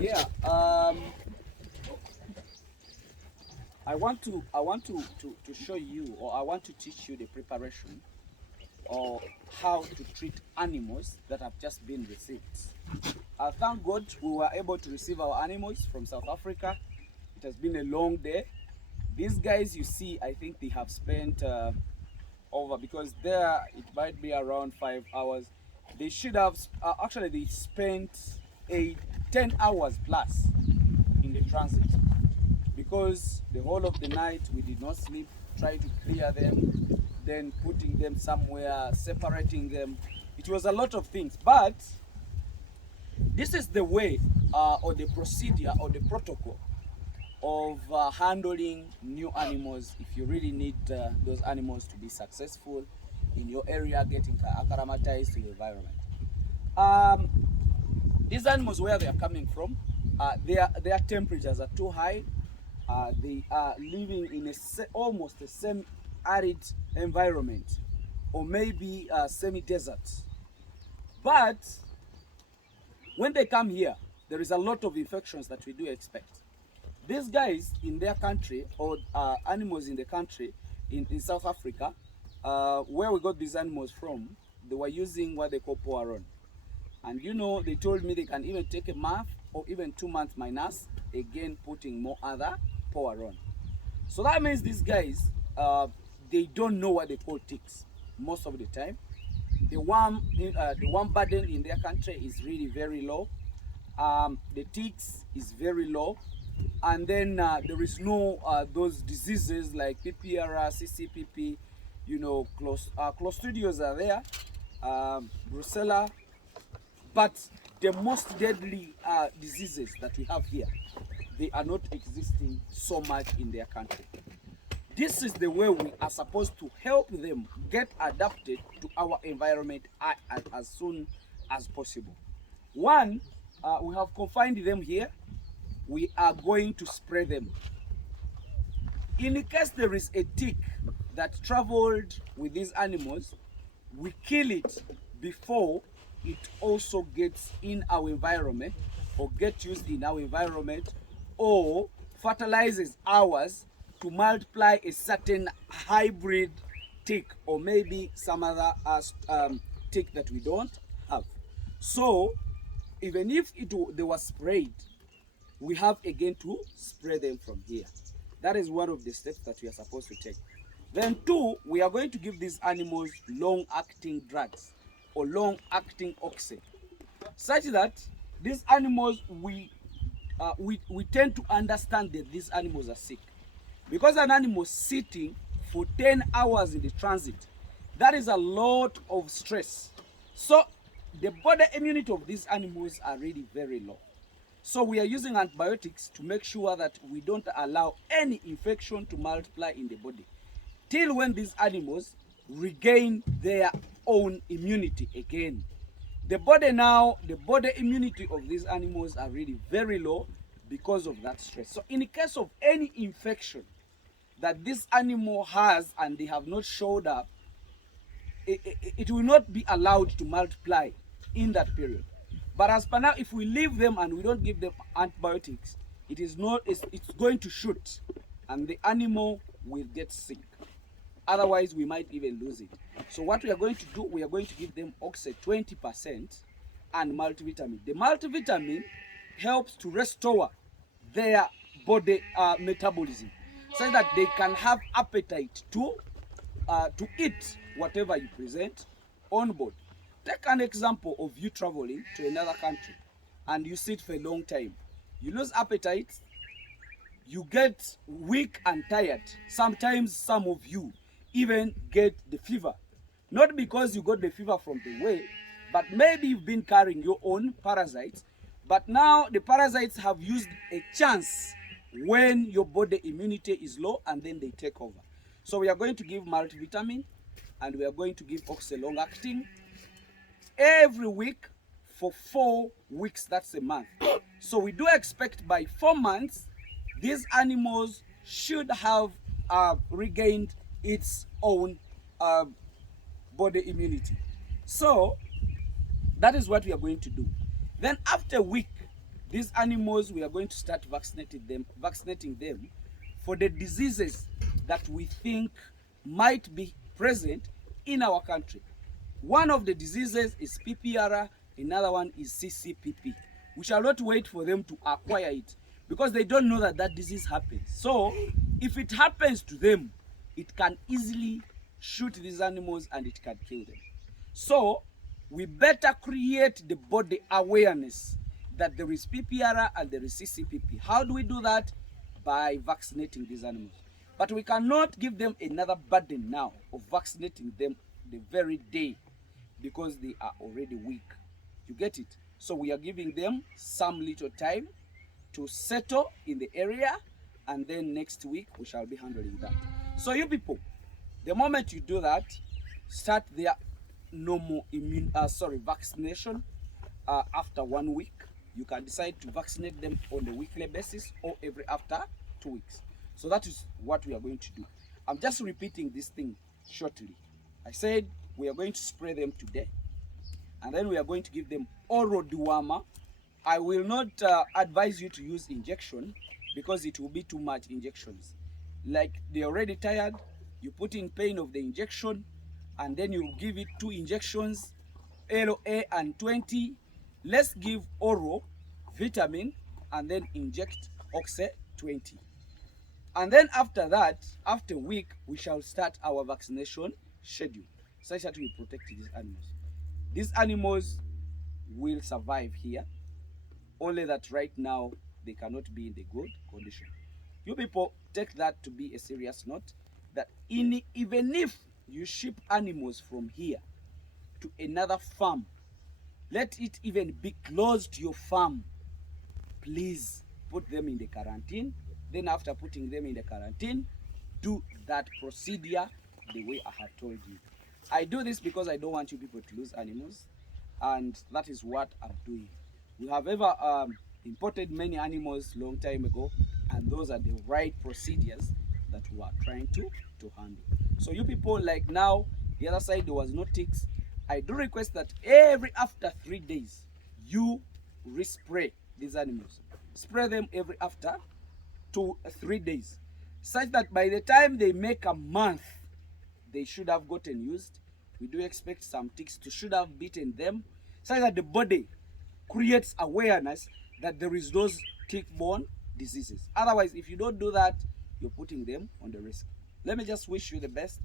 Yeah. I want to show you, or I want to teach you the preparation or how to treat animals that have just been received. Thank God we were able to receive our animals from South Africa. It has been a long day. These guys you see, I think they have spent over, because there it might be around 5 hours. They should have actually they spent a 10 hours plus in the transit, because the whole of the night we did not sleep, trying to clear them, then putting them somewhere, separating them. It was a lot of things, but this is the way or the procedure or the protocol of handling new animals if you really need those animals to be successful in your area, getting acclimatized to the environment. Um, these animals, where they are coming from, their temperatures are too high. They are living in almost a semi-arid environment, or maybe semi-desert. But when they come here, there is a lot of infections that we do expect. These guys in their country, or animals in the country, in South Africa, where we got these animals from, they were using what they call poaron. And you know, they told me they can even take a month or even 2 months minus, again putting more other poaron. So that means these guys, they don't know what they call ticks most of the time. The worm burden in their country is really very low. The ticks is very low, and then there is no those diseases like PPR, CCPP. You know, Clostridios are there, Brucella, but the most deadly diseases that we have here, they are not existing so much in their country. This is the way we are supposed to help them get adapted to our environment as soon as possible. One, we have confined them here. We are going to spray them. In case there is a tick that traveled with these animals, we kill it before it also gets in our environment, or get used in our environment, or fertilizes ours to multiply a certain hybrid tick, or maybe some other tick that we don't have. So even if they were sprayed, we have again to spray them from here. That is one of the steps that we are supposed to take. Then two, we are going to give these animals long-acting drugs or long-acting oxy, such that these animals, we tend to understand that these animals are sick. Because an animal sitting for 10 hours in the transit, that is a lot of stress. So the body immunity of these animals are really very low. So we are using antibiotics to make sure that we don't allow any infection to multiply in the body, till when these animals regain their own immunity again. The body immunity of these animals are really very low because of that stress. So in the case of any infection that this animal has and they have not showed up, it will not be allowed to multiply in that period. But as per now, if we leave them and we don't give them antibiotics, it's going to shoot and the animal will get sick. Otherwise, we might even lose it. So what we are going to do, we are going to give them oxy 20% and multivitamin. The multivitamin helps to restore their body metabolism, so that they can have appetite to eat whatever you present on board. Take an example of you traveling to another country and you sit for a long time. You lose appetite, you get weak and tired. Sometimes some of you even get the fever. Not because you got the fever from the way, but maybe you've been carrying your own parasites, but now the parasites have used a chance when your body immunity is low, and then they take over. So we are going to give multivitamin and we are going to give oxy long acting every week for 4 weeks. That's a month. So we do expect by 4 months these animals should have regained its own body immunity. So that is what we are going to do. Then after a week, These animals, we are going to start vaccinating them for the diseases that we think might be present in our country. One of the diseases is PPR, another one is CCPP. We shall not wait for them to acquire it because they don't know that that disease happens. So if it happens to them, it can easily shoot these animals and it can kill them. So we better create the body awareness that there is PPR and there is CCPP. How do we do that? By vaccinating these animals. But we cannot give them another burden now of vaccinating them the very day because they are already weak. You get it? So we are giving them some little time to settle in the area, and then next week we shall be handling that. So you people, the moment you do that, start their normal vaccination after 1 week. You can decide to vaccinate them on a weekly basis or every after 2 weeks. So that is what we are going to do. I'm just repeating this thing shortly. I said we are going to spray them today, and then we are going to give them oral dewormer. I will not advise you to use injection because it will be too much injections. Like they're already tired, you put in pain of the injection, and then you give it 2 injections, LOA and 20. Let's give oral vitamin and then inject Oxy 20. And then after that, after a week, we shall start our vaccination schedule such that we protect these animals. These animals will survive here, only that right now they cannot be in the good condition. You people take that to be a serious note, that even if you ship animals from here to another farm, let it even be close to your farm, please put them in the quarantine. Then after putting them in the quarantine, do that procedure the way I have told you. I do this because I don't want you people to lose animals, and that is what I'm doing. We have ever imported many animals long time ago, and those are the right procedures that we are trying to handle. So you people, like now, the other side there was no ticks. I do request that every after 3 days, you respray these animals. Spray them every after 2 or 3 days, such that by the time they make a month, they should have gotten used. We do expect some ticks to should have beaten them, such that the body creates awareness that there is those tick-borne diseases. Otherwise, if you don't do that, you're putting them on the risk. Let me just wish you the best.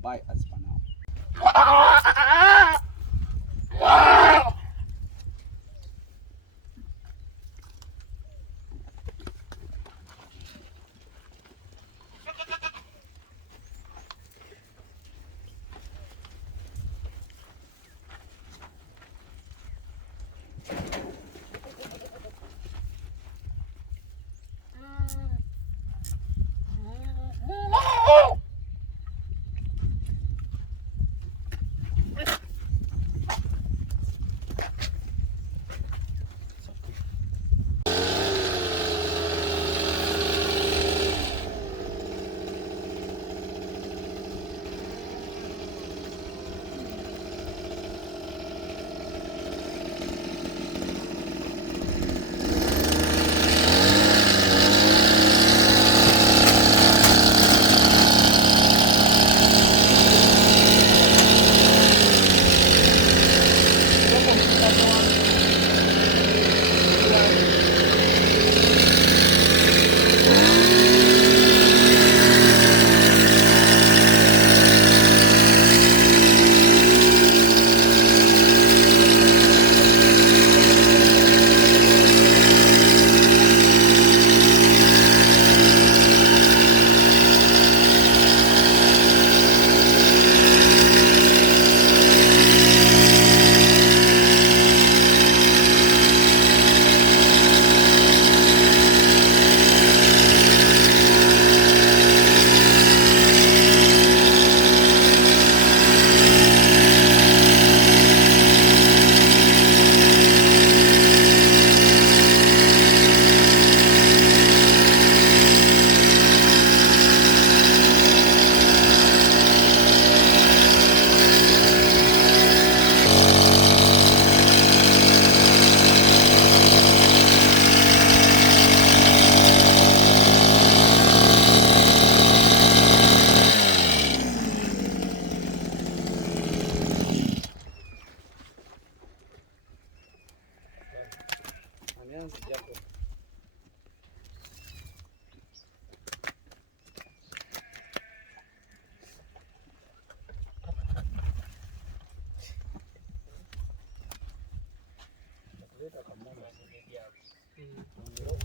Bye as for now. Mm.